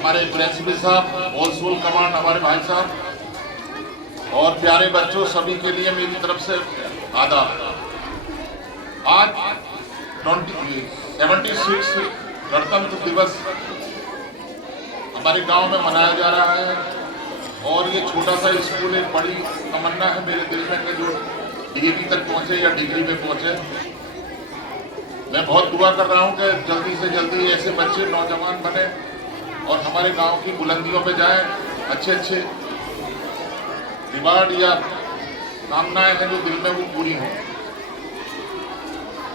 हमारे प्रिंसिपल साहब, all soul command हमारे भाई साहब, और प्यारे बच्चों, सभी के लिए मेरी तरफ से आदाब। आज 76 गणतंत्र दिवस हमारे गांव में मनाया जा रहा है और ये छोटा सा स्कूल एक बड़ी तमन्ना है मेरे दिल में कि जो डीएवी तक पहुंचे या डिग्री में पहुंचे। मैं बहुत दुआ कर रहा हूं कि जल्दी से जल्दी ऐसे बच्चे नौजवान बने और हमारे गांव की बुलंदियों पे जाएं, अच्छे अच्छे रिवार्ड या कामनाएं हैं जो दिल में वो पूरी हों।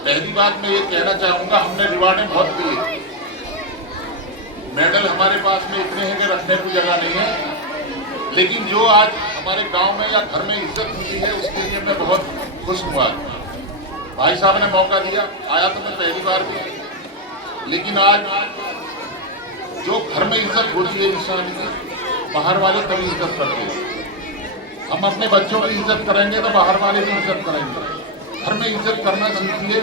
पहली बात मैं ये कहना चाहूँगा, हमने रिवार्डें बहुत दिए, मेडल हमारे पास में इतने हैं कि रखने की जगह नहीं है, लेकिन जो आज हमारे गांव में या घर में इज्जत मिली है उसके लिए मैं बहुत खुश हुआ। भाई साहब ने मौका दिया, आया तो मैं पहली बार भी, लेकिन आज जो घर में इज्जत होती है इंसान की, बाहर वाले तभी इज्जत करते हैं। हम अपने बच्चों की इज्जत करेंगे तो बाहर वाले भी इज्जत करेंगे। घर में इज्जत करना सीखिए,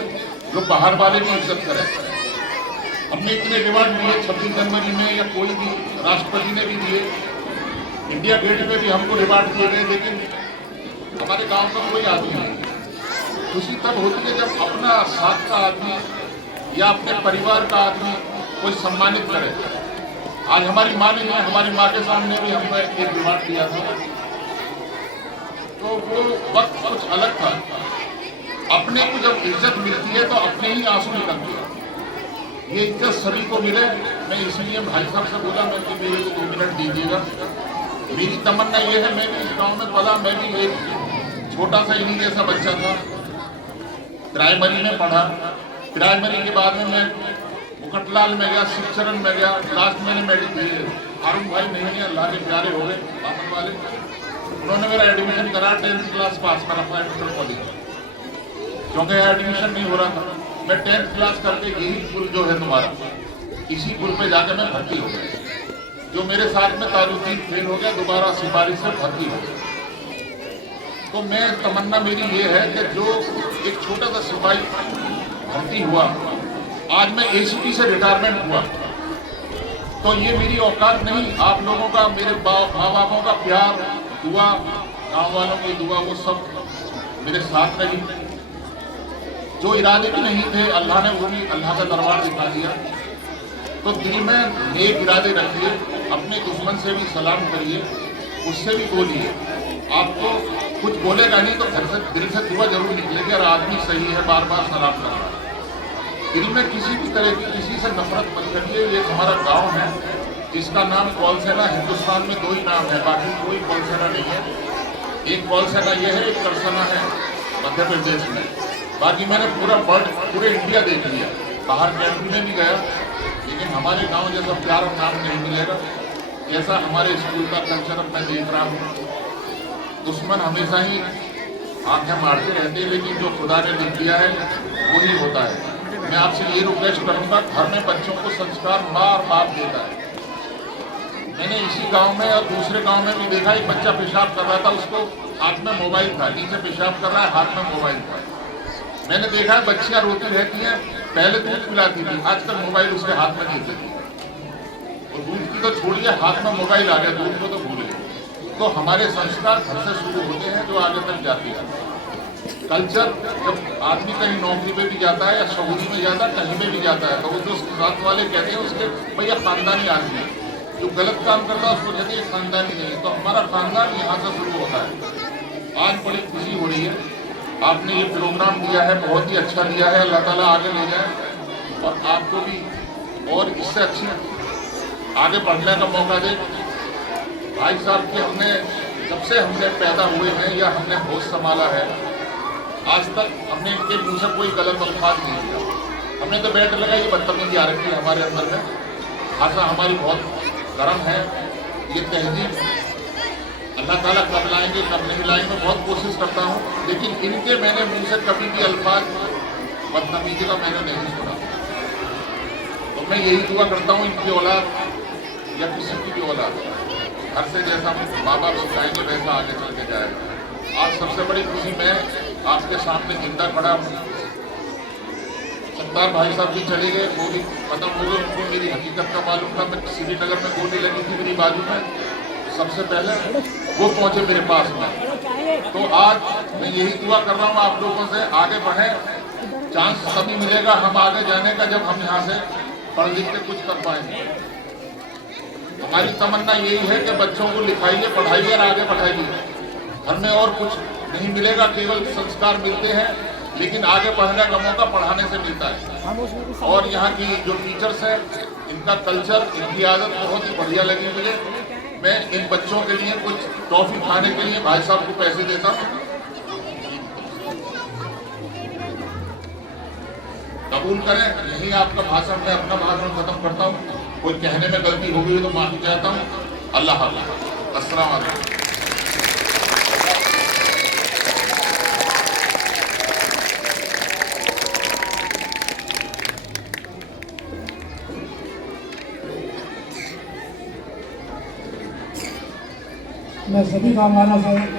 जो बाहर वाले भी इज्जत करें। हमने इतने रिवार्ड दिए 26 जनवरी में, या कोई भी राष्ट्रपति ने भी दिए, इंडिया गेट पे भी हमको रिवार्ड दिए गए, लेकिन हमारे गांव का कोई आदमी नहीं। खुशी तब होती है जब अपना साथ का आदमी या अपने परिवार का आदमी कोई सम्मानित करे। आज हमारी माँ ने, हमारी माँ के सामने भी हमको एक रिवार्ड दिया था, तो वो वक्त कुछ अलग था। अपने को जब इज्जत मिलती है तो अपने ही आंसू निकलते हैं। ये इज्जत सभी को मिले, मैं इसलिए भाई साहब से बोला मैं कि मेरे को 2 मिनट दीजिएगा। मेरी तमन्ना ये है, मैं भी इस गाँव में पला, मैं भी एक छोटा सा इन्हीं जैसा बच्चा था, प्राइमरी में पढ़ा। प्राइमरी के बाद में मैं मुकटलाल में गया, शिवचरण में गया, लास्ट मैंने मेडिकल दिए। हारून भाई नहीं है, अल्लाह के प्यारे हो गए बामन वाले, उन्होंने मेरा एडमिशन करा, 10th क्लास पास करा मेडिकल कॉलेज, क्योंकि एडमिशन नहीं हो रहा था। मैं 10th क्लास करके यही पुल जो है तुम्हारा, इसी पुल पे जाकर मैं भर्ती हो गया। जो मेरे साथ में तारुद्दीन फेल हो गया, दोबारा सिपाही से भर्ती हो गया। तो मैं तमन्ना मेरी ये है कि जो एक छोटा सा सिपाही भर्ती हुआ, आज मैं एसीपी से रिटायरमेंट हुआ, तो ये मेरी औकात नहीं। आप लोगों का, मेरे माँ बापों का प्यार, दुआ, गाँव वालों की दुआ, वो सब मेरे साथ रही। जो इरादे भी नहीं थे, अल्लाह ने वो भी, अल्लाह का दरबार दिखा दिया। तो दिल में नेक इरादे रखिए, अपने दुश्मन से भी सलाम करिए, उससे भी बोलिए। आपको कुछ बोलेगा नहीं तो घर से, दिल से दुआ जरूर निकलेगी, और आदमी सही है, बार बार सलाम कर रहा है। दिल में किसी भी तरह की किसी से नफरत मत करिए। ये हमारा गाँव है जिसका नाम कौल सेना, हिंदुस्तान में 2 ही नाम है, बाकी कोई कौल सेना नहीं है। एक कौल सेना ये है, एक करसना है मध्य प्रदेश में। बाकी मैंने पूरा वर्ल्ड, पूरे इंडिया देख लिया, बाहर कंट्री में भी गया, लेकिन हमारे गांव जैसा प्यार और नाम नहीं मिलेगा। ऐसा हमारे स्कूल का कल्चर अब मैं देख रहा हूँ। दुश्मन हमेशा ही आंखें मारते रहते हैं, लेकिन जो खुदा ने लिख दिया है वही होता है। मैं आपसे ये रिक्वेस्ट करूँगा, घर में बच्चों को संस्कार माँ और बाप देता है। मैंने इसी गांव में और दूसरे गांव में भी देखा, एक बच्चा पेशाब कर रहा था, उसको हाथ में मोबाइल था, नीचे पेशाब कर रहा है, हाथ में मोबाइल था। मैंने देखा है बच्चियां रोती रहती हैं, पहले दूध पिलाती थी, आजकल मोबाइल उसके हाथ में दे देती है। और दूध की तो छोड़िए, हाथ में मोबाइल आ गया, दूध को तो भूल गए। तो हमारे संस्कार घर से शुरू होते हैं, जो आगे तक जाती है। कल्चर, जब आदमी कहीं नौकरी पे भी जाता है या शहूरी में जाता है, कहीं पे भी जाता है, तो वो जो साथ वाले कहते हैं उसके भैया खानदानी आदमी है, जो गलत काम करता है उसको कहते हैं खानदानी नहीं। तो हमारा खानदान यहाँ से शुरू होता है। आज बड़ी खुशी हो रही है, आपने ये प्रोग्राम दिया है, बहुत ही अच्छा दिया है, अल्लाह ताला आगे ले जाए और आपको भी और इससे अच्छी आगे बढ़ने का मौका दे। भाई साहब की हमने, जब से हमने पैदा हुए हैं या हमने होश संभाला है, आज तक हमने इनके मुँह से कोई गलत अल्फाज नहीं दिया। हमने तो बैठ लगा, ये बदतमीजी आ रखी है हमारे अंदर में। भाषा हमारी बहुत गर्म है, ये तहजीब अल्लाह ताला कब लाएंगे कब नहीं लाएंगे, बहुत कोशिश करता हूँ, लेकिन इनके मैंने मुंह से कभी भी अल्फाज बदतमीजी का मैंने नहीं सुना। तो मैं यही दुआ करता हूँ, इनकी औलाद या किसी की भी औलाद घर से जैसा माँ बाप सिखाएंगे वैसा आगे चल के जाएगा। आज सबसे बड़ी खुशी, मैं आपके सामने जिंदा खड़ा हूँ। मुख्तार भाई साहब भी चले गए, वो भी खत्म हो गए, उनको मेरी हकीकत का मालूम था। मैं श्रीनगर में गोली लगी थी मेरी बाजू में, सबसे पहले वो पहुंचे मेरे पास में। तो आज मैं यही दुआ कर रहा हूँ आप लोगों से, आगे बढ़े। चांस तभी मिलेगा हम आगे जाने का जब हम यहाँ से पढ़ लिख के कुछ कर पाएंगे। हमारी तमन्ना यही है कि बच्चों को लिखाइए, पढ़ाइए और आगे बढ़ाइए। घर में और कुछ नहीं मिलेगा, केवल संस्कार मिलते हैं, लेकिन आगे बढ़ने का मौका पढ़ाने से मिलता है। और यहाँ की जो टीचर्स हैं, इनका कल्चर, इनकी आदत बहुत ही बढ़िया लगी मुझे। मैं इन बच्चों के लिए कुछ टॉफी खाने के लिए भाई साहब को पैसे देता हूँ, कबूल करें। यही आपका भाषण, मैं अपना भाषण खत्म करता हूँ। कोई कहने में गलती हो गई तो माफी चाहता हूँ। अल्लाह हाफ़िज़, अस्सलाम वालेकुम। मैं सभी कामगारों से